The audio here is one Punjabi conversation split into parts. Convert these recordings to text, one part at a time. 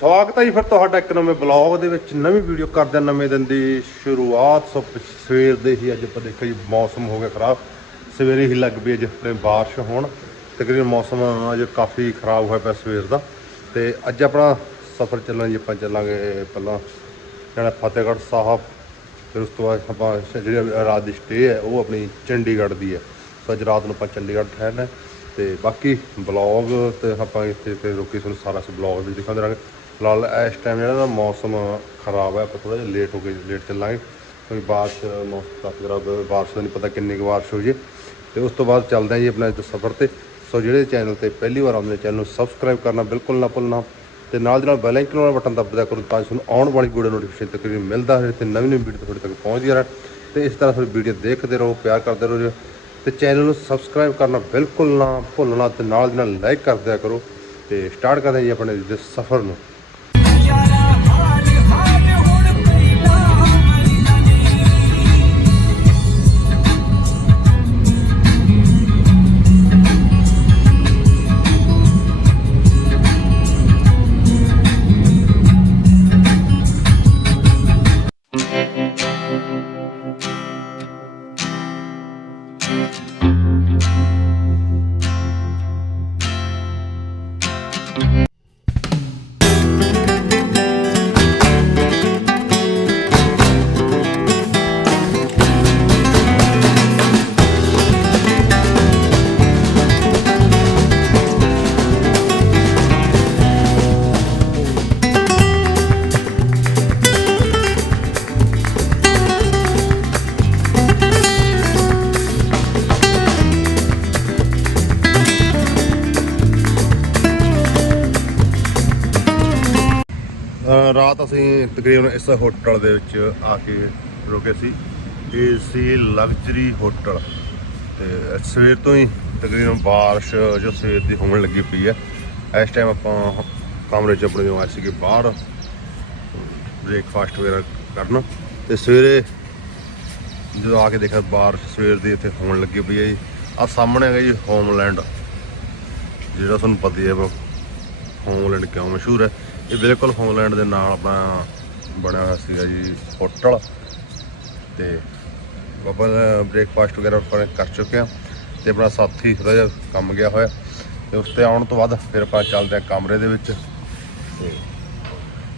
ਸਵਾਗਤ ਹੈ ਜੀ ਫਿਰ ਤੁਹਾਡਾ ਇੱਕ ਨਵੇਂ ਬਲੌਗ ਦੇ ਵਿੱਚ। ਨਵੀਂ ਵੀਡੀਓ ਕਰਦੇ ਹਾਂ, ਨਵੇਂ ਦਿਨ ਦੀ ਸ਼ੁਰੂਆਤ। ਸੋ ਸਵੇਰ ਦੇ ਹੀ ਅੱਜ ਆਪਾਂ ਦੇਖਿਆ ਜੀ, ਮੌਸਮ ਹੋ ਗਿਆ ਖਰਾਬ। ਸਵੇਰੇ ਹੀ ਲੱਗ ਪਈ ਅੱਜ ਆਪਣੇ ਬਾਰਿਸ਼ ਹੋਣ। ਤਕਰੀਬਨ ਮੌਸਮ ਅੱਜ ਕਾਫੀ ਖਰਾਬ ਹੋਇਆ ਪਿਆ ਸਵੇਰ ਦਾ। ਤੇ ਅੱਜ ਆਪਣਾ ਸਫ਼ਰ ਚੱਲਣਾ ਜੀ, ਆਪਾਂ ਚੱਲਾਂਗੇ ਪਹਿਲਾਂ ਜਿਹੜਾ ਫਤਿਹਗੜ੍ਹ ਸਾਹਿਬ। ਫਿਰ ਉਸ ਤੋਂ ਬਾਅਦ ਆਪਾਂ ਜਿਹੜੀ ਰਾਤ ਦੀ ਸਟੇ ਹੈ, ਉਹ ਆਪਣੀ ਚੰਡੀਗੜ੍ਹ ਦੀ ਹੈ। ਸੋ ਅੱਜ ਰਾਤ ਨੂੰ ਆਪਾਂ ਚੰਡੀਗੜ੍ਹ ਠਹਿਰਨਾ ਹੈ। ਤੇ ਬਾਕੀ ਬਲੌਗ ਤੇ ਆਪਾਂ ਇੱਥੇ ਤੇ ਰੋਕੀ ਤੁਹਾਨੂੰ ਸਾਰਾ ਸ ਬਲੌਗ ਵੀ ਦਿਖਾਉਂਦੇ ਰਹਾਂਗੇ। ਫਿਲਹਾਲ ਇਸ ਟਾਈਮ ਜਿਹੜਾ ਨਾ ਮੌਸਮ ਖਰਾਬ ਹੈ, ਆਪਾਂ ਥੋੜਾ ਜਿਹਾ ਲੇਟ ਹੋ ਗਏ ਲੇਟ ਚੱਲਾਂਗੇ ਕਿਉਂਕਿ ਬਾਰਿਸ਼, ਮੌਸਮ ਕਾਫੀ ਖਰਾਬ ਹੈ ਬਾਰਿਸ਼ ਦਾ ਨਹੀਂ ਪਤਾ ਕਿੰਨੀ ਕੁ ਬਾਰਿਸ਼ ਹੋ ਜੇ। ਤੇ ਉਸ ਤੋਂ ਬਾਅਦ ਚੱਲਦੇ ਹਾਂ ਜੀ ਆਪਣਾ ਇਸ ਸਫ਼ਰ ਤੇ। ਸੋ ਜਿਹੜੇ ਚੈਨਲ ਤੇ ਪਹਿਲੀ ਵਾਰ ਆਉਂਦੇ ਚੈਨਲ ਨੂੰ ਸਬਸਕ੍ਰਾਈਬ ਕਰਨਾ ਬਿਲਕੁਲ ਨਾ ਭੁੱਲਣਾ। ਤੇ ਨਾਲ ਦੀ ਨਾਲ ਬੈਲ ਆਈਕਨ ਵਾਲਾ ਬਟਨ ਦਬਾ ਕਰੋ ਤਾਂ ਤੁਹਾਨੂੰ ਆਉਣ ਵਾਲੀ ਵੀਡੀਓ ਨੋਟੀਫਿਕੇਸ਼ਨ ਤਕਰੀਬਨ ਮਿਲਦਾ ਰਹੇ ਤੇ ਨਵੀਂ ਨਵੀਂ ਵੀਡੀਓ ਤੁਹਾਡੇ ਤੱਕ ਪਹੁੰਚਦੀ ਰਹੇ। ਤੇ ਇਸ ਤਰ੍ਹਾਂ ਫਿਰ ਵੀਡੀਓ ਦੇਖਦੇ ਰਹੋ, ਪਿਆਰ ਕਰਦੇ ਰਹੋ ਜੀ। ਤੇ ਚੈਨਲ ਨੂੰ ਸਬਸਕ੍ਰਾਈਬ ਕਰਨਾ ਬਿਲਕੁਲ ਨਾ ਭੁੱਲਣਾ ਤੇ ਨਾਲ ਦੀ ਨਾਲ ਲਾਈਕ ਕਰਦਿਆ ਕਰੋ। ਤੇ ਸਟਾਰਟ ਕਰਦੇ ਹਾਂ ਜੀ ਆਪਣੇ ਇਸ ਸਫ਼ਰ ਨੂੰ। ਰਾਤ ਅਸੀਂ ਤਕਰੀਬਨ ਇਸ ਹੋਟਲ ਦੇ ਵਿੱਚ ਆ ਕੇ ਰੁਕੇ ਸੀ। ਇਹ ਸੀ ਲਗਜ਼ਰੀ ਹੋਟਲ ਤੇ ਸਵੇਰ ਤੋਂ ਹੀ ਤਕਰੀਬਨ ਬਾਰਿਸ਼ ਜੋ ਸਵੇਰ ਦੀ ਹੋਣ ਲੱਗੀ ਪਈ ਹੈ। ਇਸ ਟਾਈਮ ਆਪਾਂ ਕਮਰੇ 'ਚ ਆਪਣੇ ਜੋ ਆਏ ਸੀਗੇ ਬਾਹਰ। ਬ੍ਰੇਕਫਾਸਟ ਵਗੈਰਾ ਕਰਨ। ਤੇ ਸਵੇਰੇ ਜਦੋਂ ਆ ਕੇ ਦੇਖਿਆ ਬਾਰਿਸ਼ ਸਵੇਰ ਦੀ ਇੱਥੇ ਹੋਣ ਲੱਗੀ ਪਈ ਹੈ ਜੀ। ਆ ਸਾਹਮਣੇ ਹੈਗਾ ਜੀ ਹੋਮਲੈਂਡ ਜਿਹੜਾ ਤੁਹਾਨੂੰ ਪਤਾ ਹੀ ਹੈ, ਵਾ ਹੋਮਲੈਂਡ ਕਿਉਂ ਮਸ਼ਹੂਰ ਹੈ। ਇਹ ਬਿਲਕੁਲ ਹੋਮਲੈਂਡ ਦੇ ਨਾਲ ਆਪਣਾ ਬਣਿਆ ਹੋਇਆ ਸੀਗਾ ਜੀ ਹੋਟਲ। ਤੇ ਬਾਬਾ ਬ੍ਰੇਕਫਾਸਟ ਵਗੈਰਾ ਆਪਾਂ ਕਰ ਚੁੱਕੇ ਆ ਤੇ ਆਪਣਾ ਸਾਥੀ ਥੋੜਾ ਜਿਹਾ ਕੰਮ ਗਿਆ ਹੋਇਆ। ਤੇ ਉਸ ਤੇ ਆਉਣ ਤੋਂ ਬਾਅਦ ਫਿਰ ਆਪਾਂ ਚੱਲਦੇ ਆ ਕਮਰੇ ਦੇ ਵਿੱਚ। ਤੇ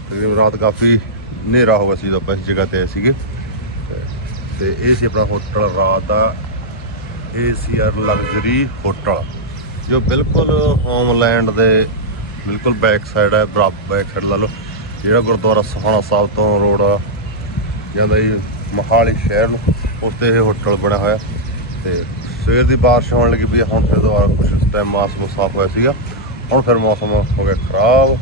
ਤਕਰੀਬਨ ਰਾਤ ਕਾਫੀ ਹਨੇਰਾ ਹੋ ਗਿਆ ਸੀ ਜਦੋਂ ਆਪਾਂ ਇਸ ਜਗ੍ਹਾ ਤੇ ਆਏ ਸੀਗੇ। ਤੇ- ਤੇ ਇਹ ਸੀ ਆਪਣਾ ਹੋਟਲ ਰਾਤ ਦਾ। ਏਸੀਆਰ ਲਗਜ਼ਰੀ ਹੋਟਲ। ਜੋ ਬਿਲਕੁਲ ਹੋਮਲੈਂਡ ਦੇ ਬਿਲਕੁਲ ਬੈਕ ਸਾਈਡ ਹੈ ਬਰਾਬਰ ਬੈਕ ਸਾਈਡ ਲਾ ਲਓ। ਜਿਹੜਾ ਗੁਰਦੁਆਰਾ ਸੋਹਾਣਾ ਸਾਹਿਬ ਤੋਂ ਰੋਡ ਜਾਂਦਾ ਜੀ ਮੋਹਾਲੀ ਸ਼ਹਿਰ ਨੂੰ ਉੱਤੇ ਇਹ ਹੋਟਲ ਬਣਿਆ ਹੋਇਆ। ਤੇ ਸਵੇਰ ਦੀ ਬਾਰਿਸ਼ ਹੋਣ ਲੱਗੀ ਵੀ ਹੁਣ ਫਿਰ ਦੁਬਾਰਾ ਕੁਝ ਟਾਈਮ ਮੌਸਮ ਸਾਫ਼ ਹੋਇਆ ਸੀਗਾ। ਹੁਣ ਫਿਰ ਮੌਸਮ ਹੋ ਗਿਆ ਖਰਾਬ,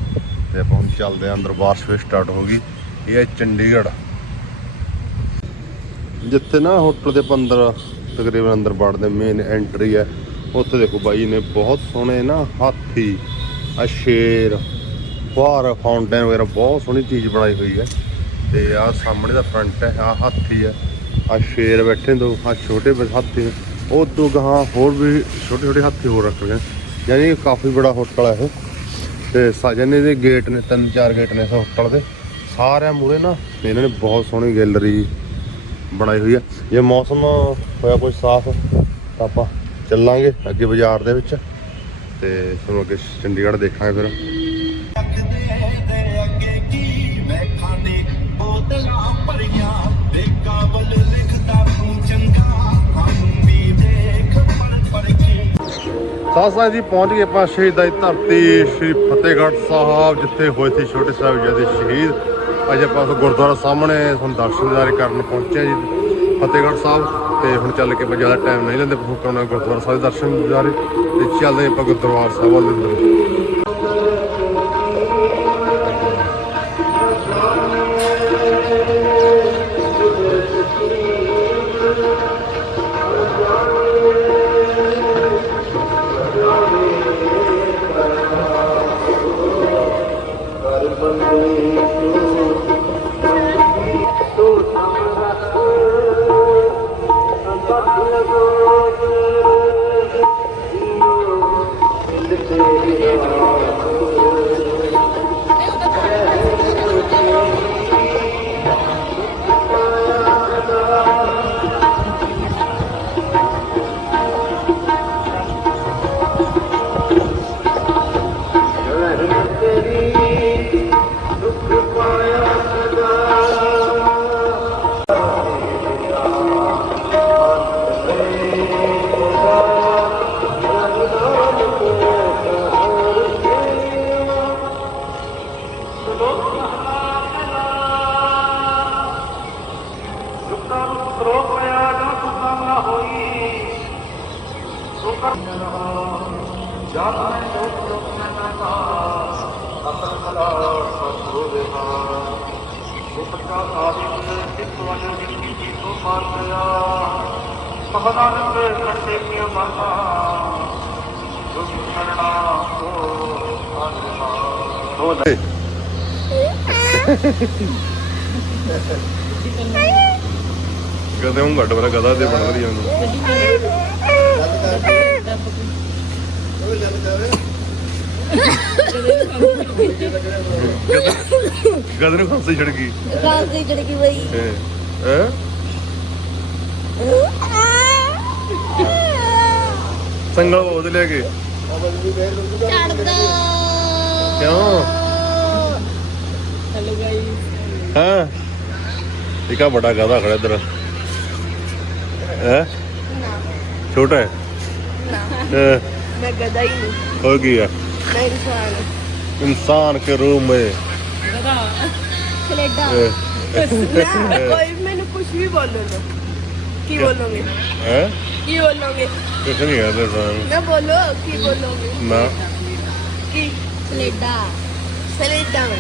ਤੇ ਆਪਾਂ ਹੁਣ ਚੱਲਦੇ ਹਾਂ ਅੰਦਰ, ਬਾਰਿਸ਼ ਫਿਰ ਸਟਾਰਟ ਹੋ ਗਈ। ਇਹ ਹੈ ਚੰਡੀਗੜ੍ਹ। ਜਿੱਥੇ ਨਾ ਹੋਟਲ ਦੇ 15 ਤਕਰੀਬਨ ਅੰਦਰ ਵੜਦੇ ਮੇਨ ਐਂਟਰੀ ਹੈ ਉੱਥੇ ਦੇਖੋ ਬਾਈ ਨੇ ਬਹੁਤ ਸੋਹਣੇ ਨਾ ਹਾਥੀ ਆ ਸ਼ੇਰ ਫੁਹਾਰ ਫਾਊਂਟੇਨ ਵਗੈਰਾ ਬਹੁਤ ਸੋਹਣੀ ਚੀਜ਼ ਬਣਾਈ ਹੋਈ ਹੈ। ਤੇ ਆ ਸਾਹਮਣੇ ਦਾ ਫਰੰਟ ਹੈ ਆ ਹਾਥੀ ਹੈ। ਆ ਸ਼ੇਰ ਬੈਠੇ ਦੋ ਆ ਛੋਟੇ ਬਸ ਹਾਥੀ ਉਹ ਤੋਂ ਗਾਂ ਹੋਰ ਵੀ ਛੋਟੇ ਛੋਟੇ ਹਾਥੀ ਹੋਰ ਰੱਖ ਗਏ ਯਾਨੀ ਕਿ ਕਾਫੀ ਬੜਾ ਹੋਟਲ ਹੈ ਇਹ। ਤੇ ਸਾਜਨੇ ਦੇ ਗੇਟ ਨੇ, ਤਿੰਨ ਚਾਰ ਗੇਟ ਨੇ ਇਸ ਹੋਟਲ ਦੇ। ਸਾਰਿਆਂ ਮੂਰੇ ਨਾ ਇਹਨਾਂ ਨੇ ਬਹੁਤ ਸੋਹਣੀ ਗੈਲਰੀ ਬਣਾਈ ਹੋਈ ਆ ਜੇ ਮੌਸਮ ਹੋਇਆ ਕੋਈ ਸਾਫ਼, ਤਾਂ ਆਪਾਂ ਚੱਲਾਂਗੇ ਅੱਗੇ ਬਾਜ਼ਾਰ ਦੇ ਵਿੱਚ। ਤੇ ਤੁਹਾਨੂੰ ਅੱਗੇ ਚੰਡੀਗੜ੍ਹ ਦੇਖਾਂਗੇ ਫਿਰ। ਸਾਥ ਸਾਥ ਜੀ ਪਹੁੰਚ ਗਏ ਆਪਾਂ ਸ਼ਹੀਦਾਂ ਦੀ ਧਰਤੀ ਸ੍ਰੀ ਫਤਿਹਗੜ੍ਹ ਸਾਹਿਬ ਜਿੱਥੇ ਹੋਏ ਸੀ ਛੋਟੇ ਸਾਹਿਬਜ਼ਾਦੇ ਸ਼ਹੀਦ। ਅੱਜ ਆਪਾਂ ਗੁਰਦੁਆਰਾ ਸਾਹਮਣੇ ਤੁਹਾਨੂੰ ਦਰਸ਼ਨ ਦਿਦਾਰੇ ਕਰਨ ਪਹੁੰਚੇ ਜੀ ਫਤਿਹਗੜ੍ਹ ਸਾਹਿਬ। ਤੇ ਹੁਣ ਚੱਲ ਕੇ ਆਪਾਂ ਜ਼ਿਆਦਾ ਟਾਈਮ ਨਹੀਂ ਲੈਂਦੇ ਹੁਣ ਗੁਰਦੁਆਰਾ ਸਾਹਿਬ ਦੇ ਦਰਸ਼ਨ ਦਿਦਾਰੇ ਤੇ ਚੱਲਦੇ ਹਾਂ ਆਪਾਂ ਗੁਰਦੁਆਰਾ ਸਾਹਿਬ ਵੱਲ ਨੂੰ। ਸਤਿਗੁਰੂ ਵਿਹਾਰ ਮੁਕਤਾ ਆਦਿਕ ਸਿੱਖ ਦੇ ਕਦੇ ਉਹ ਘੱਟ ਬਰਾ ਗਦਾ ਤੇ ਬਣ ਰਹੀ ਹੈ ਗੱਲ ਕਰ ਦੱਬ ਕੋਈ ਉਹ ਗੱਲ ਗਦ ਨੂੰ ਖਾਂਸੀ ਛੜ ਗਈ। ਕਾਂ ਦੀ ਚੜਕੀ ਬਈ। ਹੈ ਸੰਗਲ ਉਹਦੇ ਲੈ ਕੇ। ਚੜਦਾ ਕਿਉਂ? ਹੈਲੋ ਗਾਈਸ ਹਾਂ? ਇੱਕ ਆ ਬੜਾ ਗਾਦਾ ਖੜਾ ਇਧਰ। ਹੈ? ਛੋਟਾ ਹੈ? ਹਾਂ, ਮੈਂ ਗਦਾ ਹੀ ਨਹੀਂ। ਹੋ ਗਿਆ ਮੈਂ ਇਨਸਾਨ इंसान के रूप में ਗਦਾ ਕੈਨੇਡਾ है ਕੋਈ ਮੈਨੂੰ ਕੁਝ ਵੀ ਬੋਲੋ ਨਾ ਕੀ ਬੋਲੋਗੇ ਕੀ ਬੋਲੋਗੇ कुछ नहीं कहते इंसान ਨਾ ਬੋਲੋ ਕੀ ਬੋਲੋਗੇ ना ਕੀ ਕੈਨੇਡਾ ਕੈਨੇਡਾ ਮੈਂ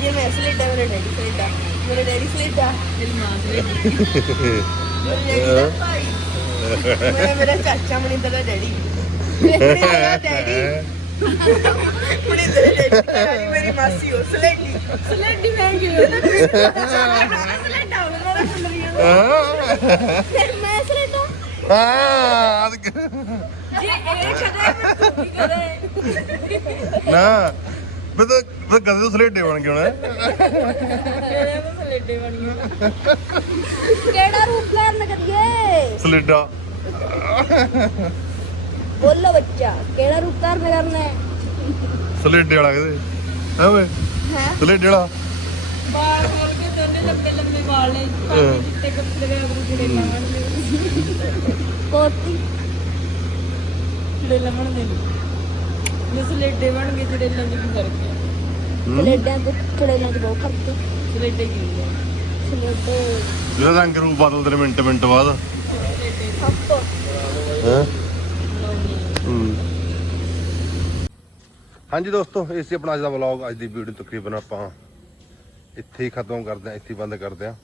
ਜੇ ਮੈਂ ਕੈਨੇਡਾ ਮੇਰਾ ਡੈਡੀ ਕੈਨੇਡਾ ਮੇਰਾ ਡੈਡੀ ਕੈਨੇਡਾ ਮੇਰੀ ਮਾਂ ਦੇ ਮੇਰਾ ਡੈਡੀ ਦਾ ਭਾਈ ਮੇਰਾ ਮੇਰਾ ਚਾਚਾ ਮਨਿੰਦਰ ਦਾ ਡੈਡੀ ਮੇਰਾ ਡੈਡੀ ਕੁੜੀ ਤੇ ਡੇਟ ਮੇਰੀ ਮਾਸੀ ਹੋ ਸਲੈਂਡੀ ਸਲੈਂਡੀ ਮੈਂ ਗਈ ਸਲੈਂਡਾ ਉਹਨਾਂ ਦਾ ਫੁੱਲ ਵੀ ਫਿਰ ਮੈਂ ਸਲੈਂਡਾ ਹਾਂ ਜੇ ਇਹ ਕਦੇ ਕਦੇ ਨਾ ਮੈਂ ਤਾਂ ਮੈਂ ਕਦੇ ਤੋਂ ਸਲੇਡੇ ਬਣ ਗਿਆ ਹੋਣਾ ਕਿਹੜਾ ਤਾਂ ਸਲੇਡੇ ਬਣ ਗਿਆ ਕਿਹੜਾ ਰੂਪ ਲੈਣ ਕਰੀਏ ਸਲੇਡਾ ਬੋਲੋ ਬੱਚਾ ਕਿਹੜਾ ਰੂਪ ਧਾਰਨ ਕਰਨਾ ਹੈ? ਸਲੇਡੇ ਵਾਲਾ ਕਹਿੰਦੇ ਹੈ ਓਏ? ਹੈ? ਸਲੇਡੇ ਵਾਲਾ? ਬਾਲ ਖੋਲ ਕੇ ਦੋਨੇ ਲੰਬੇ ਲੰਬੇ ਵਾਲ ਨੇ ਚਿੱਟੇ ਕੱਪੜੇ ਦੇ ਗੁੱਡੇ ਲਾਉਣ ਦੇ ਕੋਤੀ ਦੇ ਲੰਮਣ ਦੇ ਨੇ ਸਲੇਡੇ ਬਣ ਗਏ ਜਿਹੜੇ ਲੰਮੇ ਵੀ ਕਰਕੇ। ਸਲੇਡਾਂ ਤੋਂ ਕੁੜੇ ਨਾਲ ਬਹੁਤ ਫ਼ਰਕ ਸਲੇਡੇ ਕੀ ਹੈ ਸਲੇਡੇ। ਜਿਹੜਾ ਰੰਗ ਰੂਪ ਬਦਲਦੇ ਨੇ ਮਿੰਟ ਮਿੰਟ ਬਾਅਦ। ਹੈ? ਹਾਂਜੀ ਦੋਸਤੋ, ਇਹ ਸੀ ਆਪਣਾ ਅੱਜ ਦਾ ਵਲੌਗ ਅੱਜ ਦੀ ਵੀਡੀਓ ਤਕਰੀਬਨ ਆਪਾਂ ਇੱਥੇ ਹੀ ਖਤਮ ਕਰਦੇ ਹਾਂ, ਇੱਥੇ ਹੀ ਬੰਦ ਕਰਦੇ ਹਾਂ।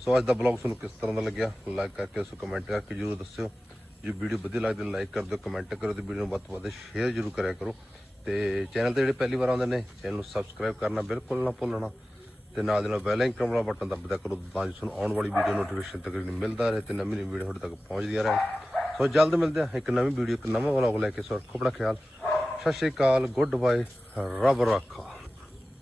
ਸੋ ਅੱਜ ਦਾ ਵਲੌਗ ਤੁਹਾਨੂੰ ਕਿਸ ਤਰ੍ਹਾਂ ਦਾ ਲੱਗਿਆ? ਲਾਈਕ ਕਰਕੇ ਉਸ ਕਮੈਂਟ ਕਰਕੇ ਜਰੂਰ ਦੱਸਿਓ। ਜੇ ਵੀਡੀਓ ਵਧੀਆ ਲੱਗਦੀ ਲਾਈਕ ਕਰ ਦਿਓ ਕਮੈਂਟ ਕਰੋ ਤੇ ਵੀਡੀਓ ਨੂੰ ਵੱਧ ਤੋਂ ਵੱਧ ਸ਼ੇਅਰ ਜਰੂਰ ਕਰਿਆ ਕਰੋ। ਤੇ ਚੈਨਲ ਤੇ ਜਿਹੜੇ ਪਹਿਲੀ ਵਾਰ ਆਉਂਦੇ ਨੇ ਚੈਨਲ ਨੂੰ ਸਬਸਕ੍ਰਾਈਬ ਕਰਨਾ ਬਿਲਕੁਲ ਨਾ ਭੁੱਲਣਾ। ਤੇ ਨਾਲ ਦੇ ਨਾਲ ਬੈਲ ਆਈਕਨ ਵਾਲਾ ਬਟਨ ਦਬਦਾ ਕਰੋ ਤਾਂ ਜੋ ਤੁਹਾਨੂੰ ਆਉਣ ਵਾਲੀ ਵੀਡੀਓ ਨੋਟੀਫਿਕੇਸ਼ਨ ਤਕਰੀਬਨ ਮਿਲਦਾ ਰਹੇ ਤੇ ਨਵੀਂ ਨਵੀਂ ਵੀਡੀਓ ਤੁਹਾਡੇ ਤੱਕ ਪਹੁੰਚਦੀਆਂ ਰਹੇ। ਸੋ ਜਲਦ ਮਿਲਦੇ ਹਾਂ ਇੱਕ ਨਵੀਂ ਵੀਡੀਓ ਇੱਕ ਨਵਾਂ ਵਲੌਗ ਲੈ ਕੇ। ਸੋ ਰੱਖੋ ਆਪਣਾ ਖਿਆਲ। ਸਤਿ ਸ਼੍ਰੀ ਅਕਾਲ ਗੁੱਡ ਬਾਏ ਰੱਬ ਰਾਖਾ।